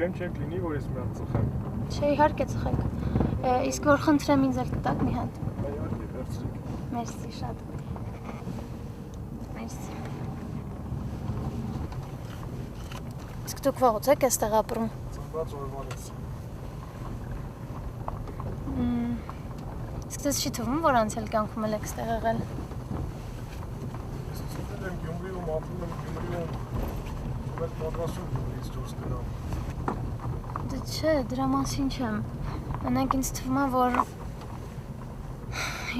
Դեմ չեք լինի, որ ես մի հատ ծխեմ։ Չէ, իհարկե ծխենք։ Իսկ որ խնդրեմ ինձ էլ կտակ մի հատ։ Իհարկե, վերցրեք։ Մերսի շատ։ Մերսի։ Իսկ դուք ո՞ղոց եք այստեղ ապրում։ Ծնված օրվանից։ Իսկ դες չի թվում, որ անցյալ կյանքում էլ եք այստեղ եղել։ Ես ծնվել եմ Գյումրիում, ապրում եմ Գյումրիում։ Մեր պատրաստում Գյումրիից դուրս գնամ։ Չէ, դրա մասին չեմ։ Մենակ ինձ թվում է, որ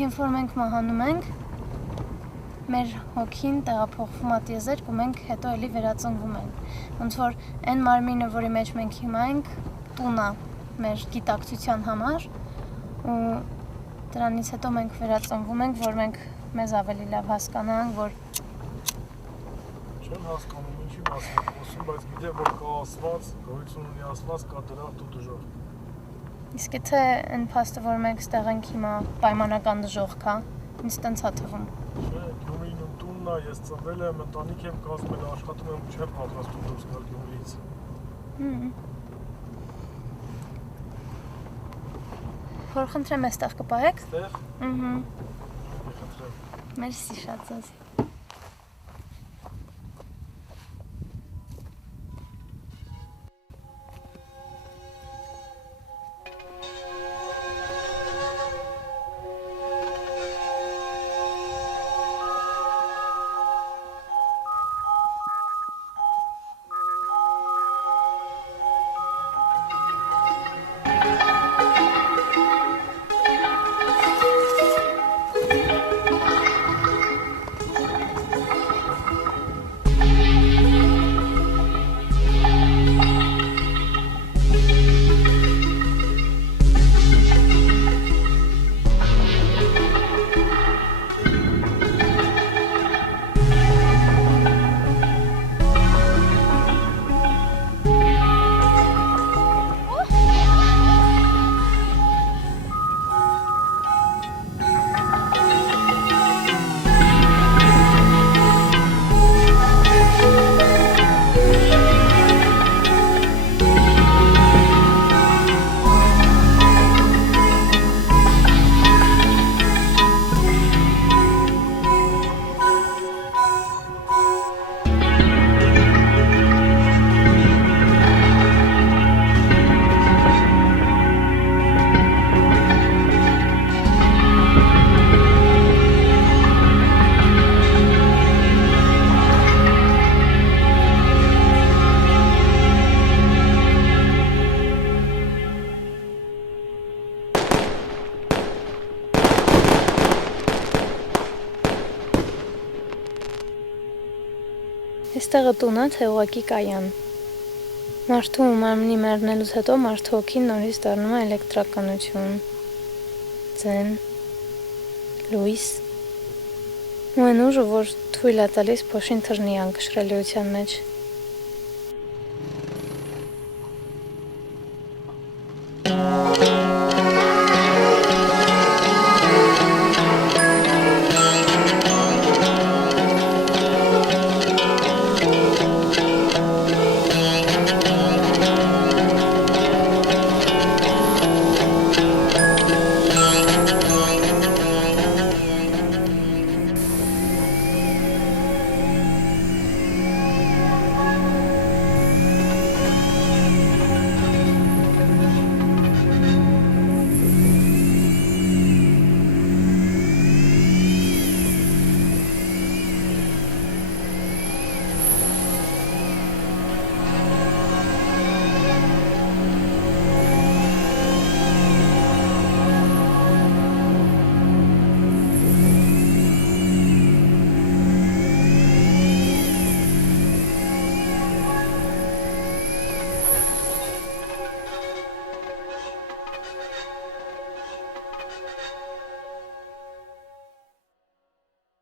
երբ որ մենք մահանում ենք, մեր հոգին տեղափոխվում է տիեզերք ու մենք հետո էլի վերածնվում ենք։ Ոնց որ այն մարմինը, որի մեջ մենք հիմա ենք, տուն է մեր գիտակցության համար ու դրանից հետո մենք վերածնվում ենք, որ մենք մեզ ավելի լավ հասկանանք, որ Չեմ հասկանում ինչի մասին եք խոսում, բայց գիտեմ, որ կա ասված, գոյություն ունի ասված, կա դրախտ ու դժոխք։ Իսկ եթե այն փաստը, որ մենք ստեղ ենք հիմա պայմանական դժոխք է, ինձ տենց է թվում։ Չէ, Գյումրին իմ տունն է, ես ծնվել եմ, ընտանիք եմ կազմել, աշխատում եմ ու չեմ պատրաստում դուրս գալ Գյումրիից։ Որ խնդրեմ այստեղ կպահեք։ Այստեղ։ Խնդրեմ։ Մերսի շատ ձեզ։ Այստեղը տուն է, թե ուղղակի կայան։ Մարդու մարմնի մեռնելուց հետո մարդու հոգին նորից դառնում է էլեկտրականություն, ձեն, լույս, ու այն ուժը, որ թույլ է տալիս փոշին թռնի անկշռելիության մեջ։